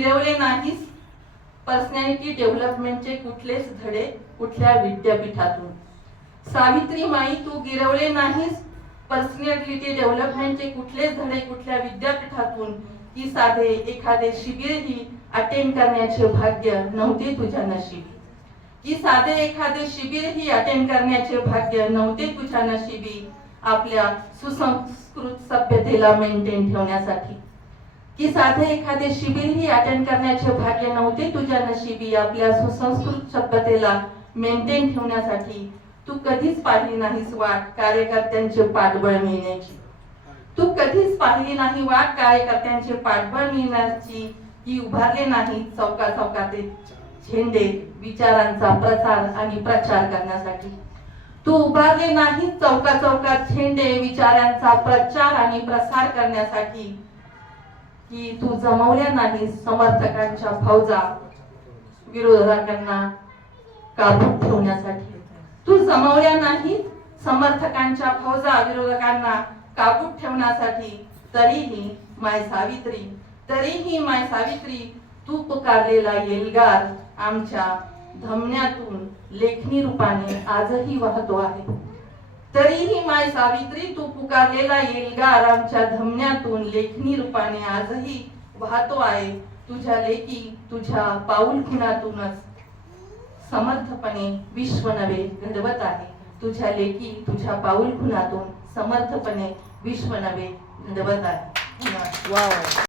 गिरवले नाहीस पर्सनॅलिटी डेव्हलपमेंटचे कुठलेच धडे कुठल्या विद्यापीठातून. सावित्रीमाई, तू गिरवले नाहीस पर्सनॅलिटी डेव्हलपमेंटचे कुठलेच धडे कुठल्या विद्यापीठातून, की साधे एखादे शिबिरही अटेंड करण्याचे भाग्य नव्हते तुझ्या नशिबी, की साधे एखादे शिबिरही अटेंड करण्याचे भाग्य नव्हते तुझ्या नशिबी, आपल्या सुसंस्कृत सभ्यतेला मेंटेन ठेवण्यासाठी. की साधे एखादे शिबिरही अटेंड करण्याचे भाग्य नव्हते तुझ्या नशिबी, आपल्या सुसंस्कृत सभ्यतेला मेंटेन ठेवण्यासाठी. तू कधीच पाहिली नाहीस वाट कार्यकर्त्यांचे पाठबळ मिळण्याची, तू कधीच पाहिली नाही वाट कार्यकर्त्यांचे पाठबळ मिळण्याची, की उभारले नाही चौका चौकाते झेंडे विचारांचा प्रसार आणि प्रचार करण्यासाठी. तू उभारले नाही चौका चौकात झेंडे विचारांचा प्रचार आणि प्रसार करण्यासाठी, की तू जमवल्या नाही समर्थकांच्या फौजा विरोधकांना काबूत ठेवण्यासाठी. तू जमवल्या नाही समर्थकांच्या फौजा विरोधकांना काबूत ठेवण्यासाठी. तरीही माय सावित्री, तरीही माय सावित्री, तू पुकारलेला एल्गार आमच्या धमन्यातून लेखणी रूपाने आजही वाहतो आहे. तरीही माय सावित्री, तू पुकारलेला एल्गार आमच्या धमन्यातून लेखणी रूपाने आजही वाहतो आहे. तुझ्या लेखी तुझ्या पाऊल खुणातूनच समर्थपणे विश्व नवे घडवत आहे. तुझ्या लेखी तुझ्या पाऊल खुणातून समर्थपणे विश्व नवे घडवत आहे. धन्यवाद.